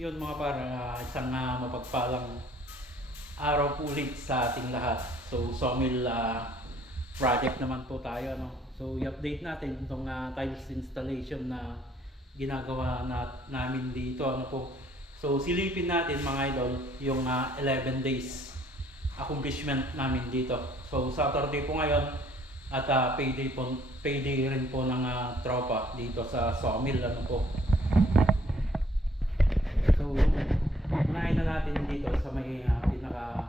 Yun mga para isang ah, mapagpalang araw po ulit sa ating lahat. So sawmill ah, project naman po tayo. No? So i-update natin itong ah, tiles installation na ginagawa na, namin dito. Ano po. So silipin natin mga idol yung ah, 11 days accomplishment namin dito. So Saturday po ngayon at ah, payday po payday rin po ng ah, tropa dito sa sawmill ano po. So, unahin na natin dito sa may uh, pinaka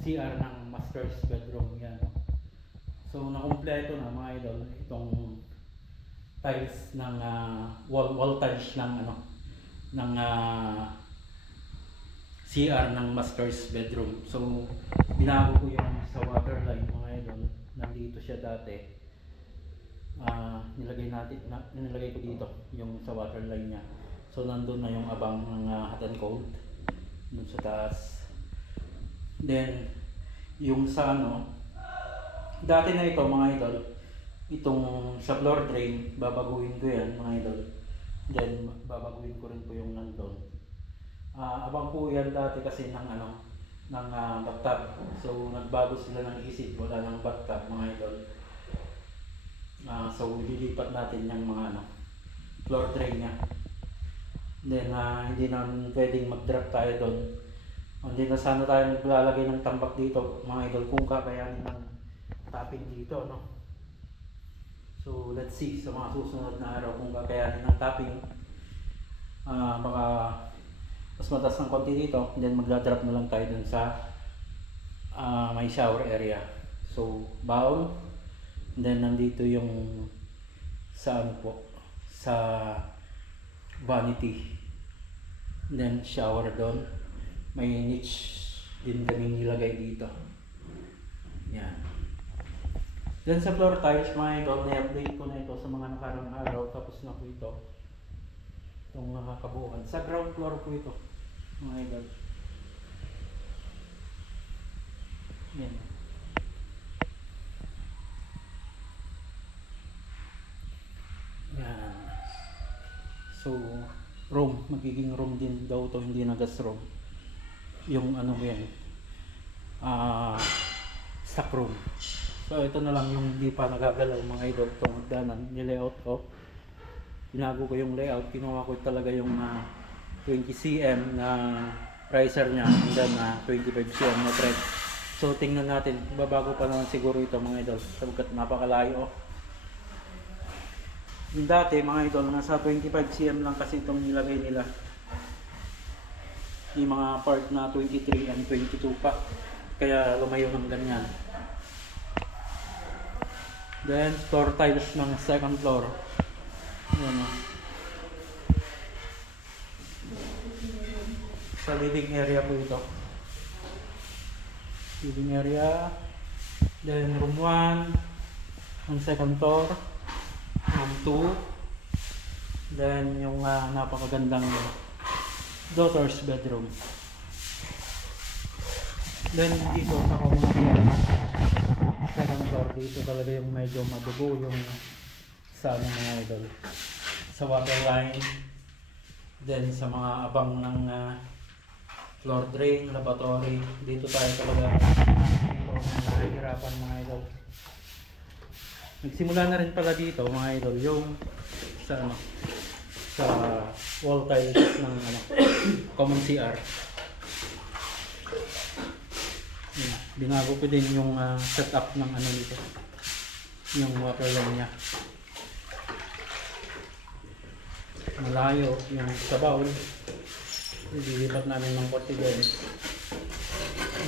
CR ng master's bedroom yan. So, nakumpleto na mga idol itong tiles ng ah, wall wall tiles ng ano ng ah, CR ng master's bedroom. So, binago ko yung sa water line mga idol. Nandito siya dati. Ah, nilagay natin na, nilagay ko dito yung sa water line niya. So nandun na yung abang ng uh, hot and cold dun sa taas. Then yung sa ano dati na ito mga idol itong sa floor drain babaguhin ko yan mga idol. Then babaguhin ko rin po yung nandun. Ah, abang po yan dati kasi ng ano ng uh, bathtub. So nagbago sila ng isip, wala nang bathtub mga idol. Ah, so lilipat natin yung mga ano floor drain niya. Then ah, hindi na pwedeng mag-drop tayo doon. Hindi na sana tayo maglalagay ng tambak dito mga idol kung kakayanin ng tapping dito no. So let's see sa mga susunod na araw kung kakayanin ng tapping. Ah baka mas mataas ng konti dito, then magdadrop na lang tayo dun sa ah, may shower area. So, bowl, then nandito yung sa ano po, sa vanity. Then shower doon. May niche din kami nilagay dito. Yan. Then sa floor tiles, mga idol, na-update ko na ito sa mga nakarang araw. Tapos na po ito. Itong mga kabuuan. Sa ground floor po ito, mga idol. Yan. Yan. So, room. Magiging room din daw to hindi na gas room. Yung ano yan. Ah, stock room. So, ito na lang yung hindi pa nagagalaw mga idol. Itong hagdanan. Nilayout ko. Binago ko yung layout. Kinuha ko talaga yung ah, 20 cm na riser niya. And then ah, 25 cm na thread. So, tingnan natin. Babago pa naman siguro ito mga idol. Sapagkat napakalayo. Yung dati mga idol, nasa 25 cm lang kasi itong nilagay nila. Yung mga part na 23 and 22 pa. Kaya lumayo ng ganyan. Then, floor tiles ng second floor. Yan o. Sa living area po ito. Living area. Then, room 1. Ang second floor room 2 then yung ah, napakagandang daughter's bedroom. Then dito sa common floor second floor dito talaga yung medyo madugo yung sa mga idol. Sa water line then sa mga abang ng ah, floor drain, lavatory dito tayo talaga. Dito nahihirapan mga idol Nagsimula na rin pala dito mga idol yung sa ano sa wall tiles ng ano common CR. Yun, binago ko din yung ah, setup ng ano nito. Yung water line niya. Malayo yung sa bowl. Ililipat namin ng korte doon.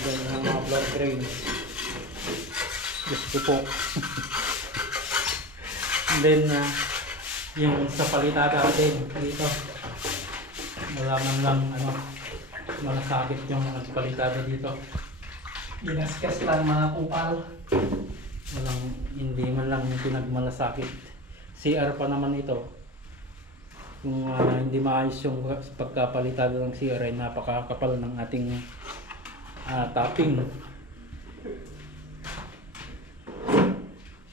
Doon yung mga floor drain. Gusto po. And then, uh, yung sa palitada din dito. Wala man lang, ano, malasakit yung palitada dito. Ginaskas lang mga kupal. Walang, hindi man lang pinagmalasakit. CR pa naman ito. Kung ah, hindi maayos yung pagkapalitada ng CR ay napakakapal ng ating ah, topping.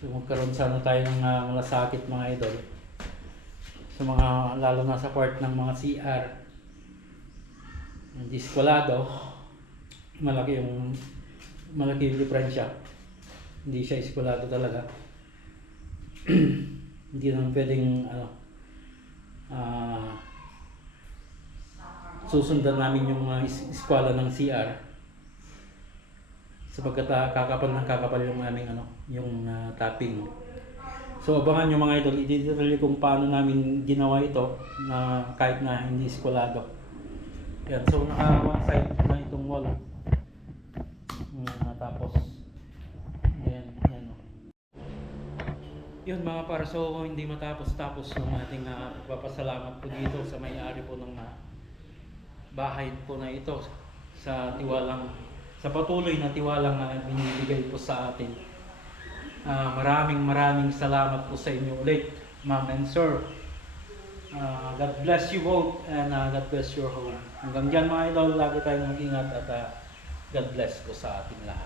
So magkaroon sana tayo ng ah, malasakit mga idol. Sa mga, lalo na sa part ng mga CR. Hindi eskwalado. Malaki yung malaki yung diferensya. Hindi siya eskwalado talaga. Hindi naman pwedeng ano ah susundan namin yung mga is- eskwela ng CR sapagkat ah, kakapal ng kakapal yung aming ano yung ah, topping. So abangan nyo mga idol i-detail kung paano namin ginawa ito na kahit na hindi eskwelado. Yan so naka one side na itong wall. Mm, tapos yan yan oh. yun mga para so hindi matapos-tapos yung ating uh, papasalamat po dito sa may-ari po ng ah, bahay po na ito sa tiwalang sa patuloy na tiwalang na binibigay po sa atin. Ah, maraming maraming salamat po sa inyo ulit, ma'am and sir. Ah, God bless you both and ah, God bless your home. Hanggang dyan mga idol, lagi tayong mag-ingat at ah, God bless po sa ating lahat.